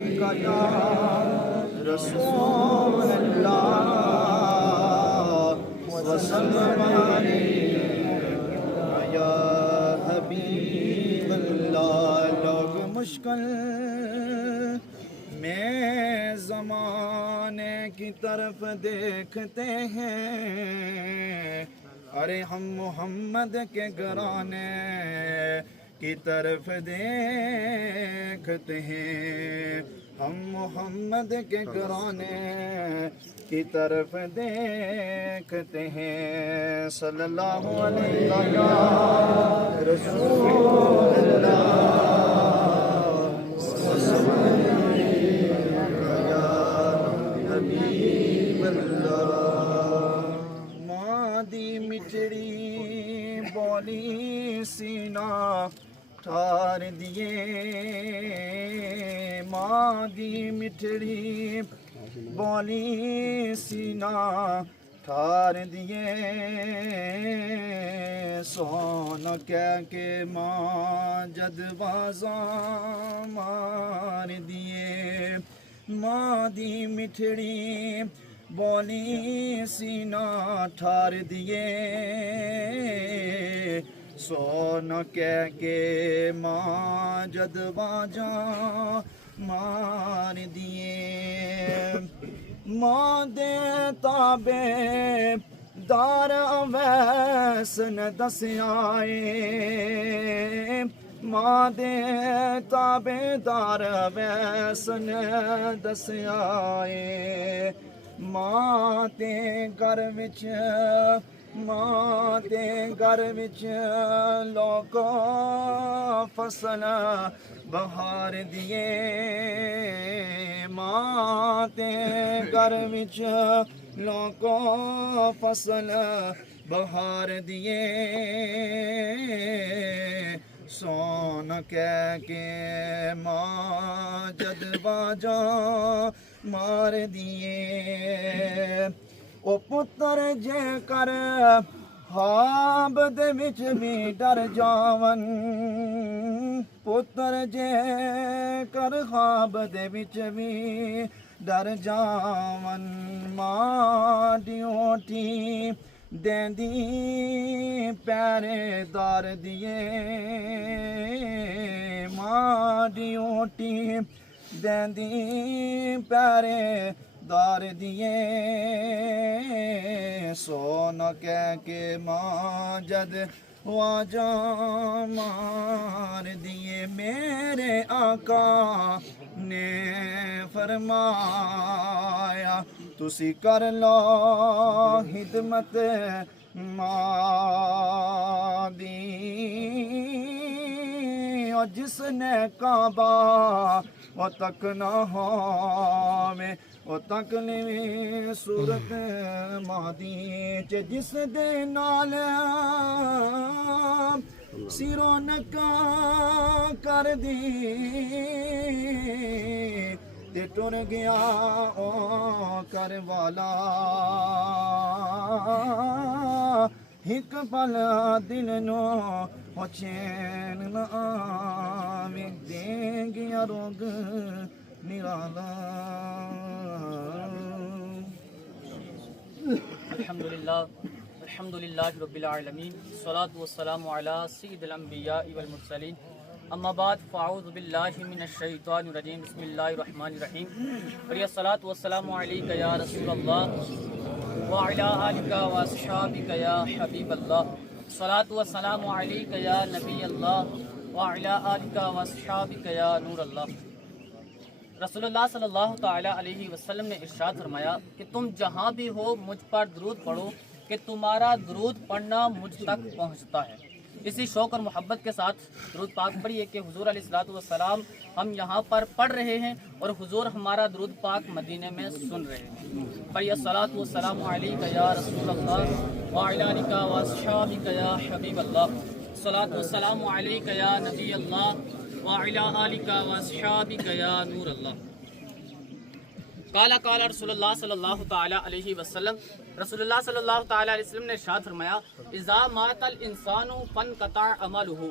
یا رسول اللہ وسلم علیک یا حبیب اللہ۔ لوگ مشکل میں زمانے کی طرف دیکھتے ہیں، ارے ہم محمد کے گھرانے کی طرف دیکھتے ہیں، ہم محمد کے گھرانے کی طرف دیکھتے ہیں۔ صلی اللہ علیہ یا رسول اللہ مادی مٹڑی بولی سینہ ٹھار دیے، مادی مٹڑی بولی سینہ ٹھار دیے، سون کہہ کے ماں جد بازاں مار دیے، مادی مٹھڑی بولی سینہ ٹھار دیے، سون کہہ کے ماں جد باجاں مار دیے، ماں دے تابے دار اویس نے دسیائے، ماں دے تابے دار اویس نے دسیائے، ماں تے گھر وچ ماں تے گھر وچ لوکاں فصل بہار دیے، ماں تے گھر وچ لوکاں فصل بہار دیے، سون کہہ کے ماں جد باجاں مار دیے، او پتر جے کر خواب دے وچ بھی ڈر جاون، پتر جے کر خواب دے وچ بھی ڈر جاون، ماں ڈیوٹی دیندی پیرے دار دیے، ماں ڈیوٹی دیندی پیرے دار دیے، سون کہہ کے ماں جد واجاں مار دیے، میرے آقا نے فرمایا تسی کر لو خدمت ماں دی، اور جس نے کعبہ وہ تک نہ ہووے وہ تک نہیں صورت مادی، جس دے نال سیرو نکاح کر دی تے ٹر گیا او کر والا، ایک پل دل نو او چین نہ آوے، دیں گیا روگ نرالا۔ الحمدللہ رب العالمین، الصلاۃ والسلام علی سید الانبیاء والمرسلین، اما بعد فاعوذ باللہ من الشیطان الرجیم، بسم اللہ الرحمن الرحیم، الصلاۃ والسلام علیک یا رسول اللہ وعلی آلک واصحابک یا حبیب اللہ، الصلاۃ والسلام علیک یا نبی اللہ وعلی آلک واصحابک یا نور اللہ۔ رسول اللہ صلی اللہ تعالیٰ علیہ وسلم نے ارشاد فرمایا کہ تم جہاں بھی ہو مجھ پر درود پڑھو کہ تمہارا درود پڑھنا مجھ تک پہنچتا ہے۔ اسی شوق اور محبت کے ساتھ درود پاک پڑھیے کہ حضور علیہ الصلوۃ والسلام ہم یہاں پر پڑھ رہے ہیں اور حضور ہمارا درود پاک مدینے میں سن رہے ہیں۔ پڑھیے الصلاۃ والسلام علیک یا رسول اللہ وعلی آلک واصحابک یا حبیب اللہ، الصلاۃ والسلام علیک یا نبی اللہ وعلی آلک واصحابک یا نور اللہ۔ قال رسول اللہ صلی اللہ تعالیٰ علیہ وسلم، رسول اللہ صلی اللہ تعالیٰ علیہ وسلم نے ارشاد فرمایا، اذا مات الانسان فانقطع عملہ،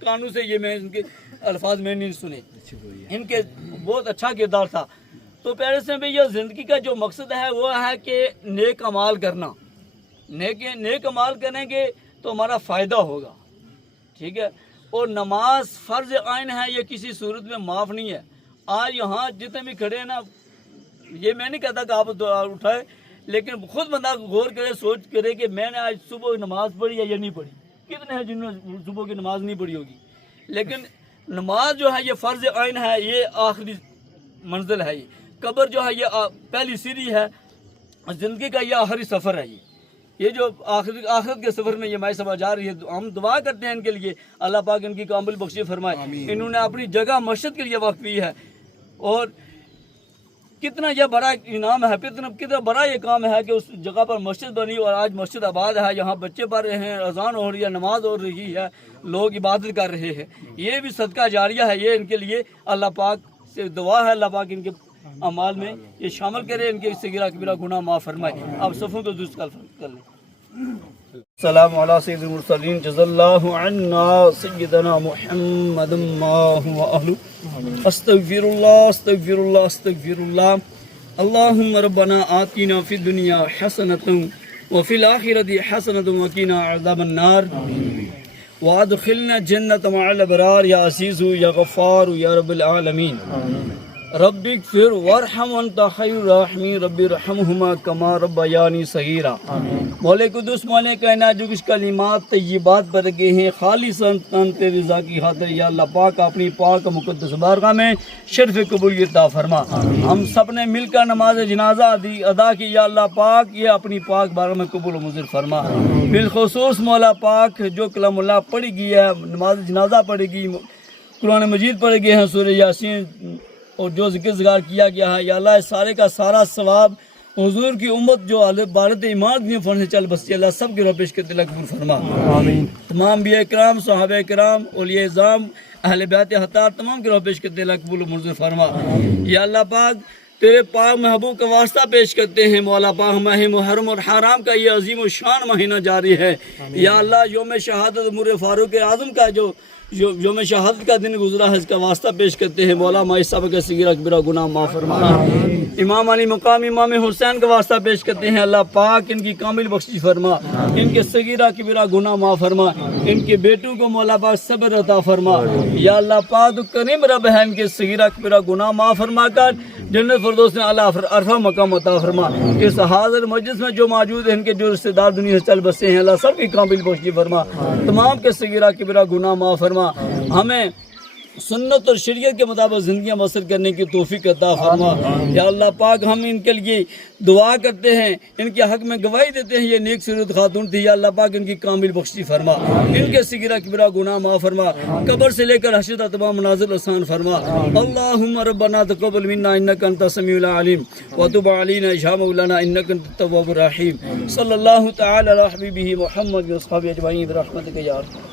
کانوں سے یہ میں ان کے الفاظ میں نہیں سنے، ان کے بہت اچھا کردار تھا۔ تو پیرس میں بھی یہ زندگی کا جو مقصد ہے وہ ہے کہ نیک اعمال کرنا، نیک اعمال کریں گے تو ہمارا فائدہ ہوگا، ٹھیک ہے۔ اور نماز فرض عین ہے، یہ کسی صورت میں معاف نہیں ہے۔ آج یہاں جتنے بھی کھڑے ہیں نا، یہ میں نہیں کہتا کہ آپ اٹھائے، لیکن خود بندہ غور کرے، سوچ کرے کہ میں نے آج صبح نماز پڑھی یا نہیں پڑھی۔ کتنے ہیں جنہوں نے صبح کی نماز نہیں پڑھی ہوگی؟ لیکن نماز جو ہے یہ فرض عین ہے، یہ آخری منزل ہے، یہ قبر جو ہے یہ پہلی سیڑھی ہے، زندگی کا یہ آخری سفر ہے۔ یہ جو آخرت کے سفر میں یہ مائی صاحبہ جا رہی ہے، ہم دعا کرتے ہیں ان کے لیے، اللہ پاک ان کی کامل بخشی فرمائے۔ انہوں نے اپنی جگہ مسجد کے لیے وقف کی ہے، اور کتنا یہ بڑا انعام ہے، کتنا بڑا یہ کام ہے کہ اس جگہ پر مسجد بنی اور آج مسجد آباد ہے، یہاں بچے پڑھ رہے ہیں، اذان ہو رہی ہے، نماز ہو رہی ہے، لوگ عبادت کر رہے ہیں۔ یہ بھی صدقہ جاریہ ہے، یہ ان کے لیے اللہ پاک سے دعا ہے، اللہ پاک ان کے اعمال میں یہ شامل کرے، ان کے صغیرہ کبیرہ گناہ معاف فرمائے۔ آپ صفوں کو درست کر لیں۔ السلام علی سید المرسلین، جزا اللہ عنا سیدنا محمد ما هو اہلہ، استغفر اللہ استغفر اللہ استغفر اللہ۔ اللہم ربنا آتنا فی الدنیا حسنۃ وفی الآخرۃ حسنۃ وقنا عذاب النار وادخلنا جنۃ مع الابرار یا عزیز یا غفار یا رب العالمین۔ رب اغفر وارحم وانت خیر الراحمین، رب ارحمہما کما ربیانی صغیرا۔ مولا قدوس مولا کائنات جو کچھ کلمات طیبات پر گئے ہیں خالصاً تیری رضا کی خاطر، یا اللہ پاک اپنی پاک مقدس بارگاہ میں شرف قبولیت عطا فرما۔ ہم سب نے مل کر نماز جنازہ ادا کی، یا اللہ پاک یہ اپنی پاک بارگاہ میں قبول و منظور فرما۔ بالخصوص مولا پاک جو کلام اللہ پڑھی گئی ہے، نماز جنازہ پڑھی گئی، قرآن مجید پڑھے گئے ہیں، سورہ یاسین، اور جو ذکر زگار کیا گیا ہے، یا اللہ اس سارے کا سارا ثواب حضور کی امت جو بارت ایمان کی فرض چل بستی، اللہ سب کے رو پیش کرتے اللہ قبول فرما۔ آمین۔ تمام انبیاء کرام، صحابہ کرام، اولیاء اعظام، اہل بیت اطہار تمام کے رو پیش کرتے اللہ قبول و منظور فرما۔ یا اللہ پاک تیرے پاک محبوب کا واسطہ پیش کرتے ہیں، مولا پاک ماہ محرم اور حرام کا یہ عظیم و شان مہینہ جاری ہے، یا اللہ یوم شہادت عمر فاروق اعظم کا جو یوم شہادت کا دن گزرا ہے، اس کا واسطہ پیش کرتے ہیں، مولا مائی صاحب کا صغیرہ کبیرہ گناہ معاف فرما۔ امام علی مقام امام حسین کا واسطہ پیش کرتے ہیں، اللہ پاک ان کی کامل بخشش فرما، ان کے صغیرہ کبیرہ گناہ معاف فرما، ان کے بیٹوں کو مولا پاک صبر عطا فرما۔ یا اللہ پاک تو کریم رب ہے، ان کے صغیرہ کبیرہ گناہ معاف فرما کر جنت فردوس میں اللہ عرفہ مقام عطا فرما۔ اس حاضر مجلس میں جو موجود ہیں، ان کے جو رشتہ دار دنیا سے چل بسے ہیں، اللہ سب کی کامل بخشش فرما، تمام کے صغیرہ کبیرہ گناہ معاف فرما۔ ہمیں سنت اور شریعت کے مطابق زندگیاں بسر کرنے کی توفیق عطا فرما۔ یا اللہ پاک ہم ان کے لیے دعا کرتے ہیں، ان کے حق میں گواہی دیتے ہیں، یہ نیک صورت خاتون تھی، یا اللہ پاک ان کی کامل بخشی فرما، ان کے صغیرہ کبیرہ گناہ معاف فرما، قبر سے لے کر حشر تک تمام منازل آسان فرما۔ اللہم ربنا تقبل منا انک انت السمیع العلیم وتب علینا یا مولانا انک انت التواب الرحیم۔ صلی اللہ تعالی علی حبیبہ محمد و اصحابہ اجمعین برحمتک یا ارحم۔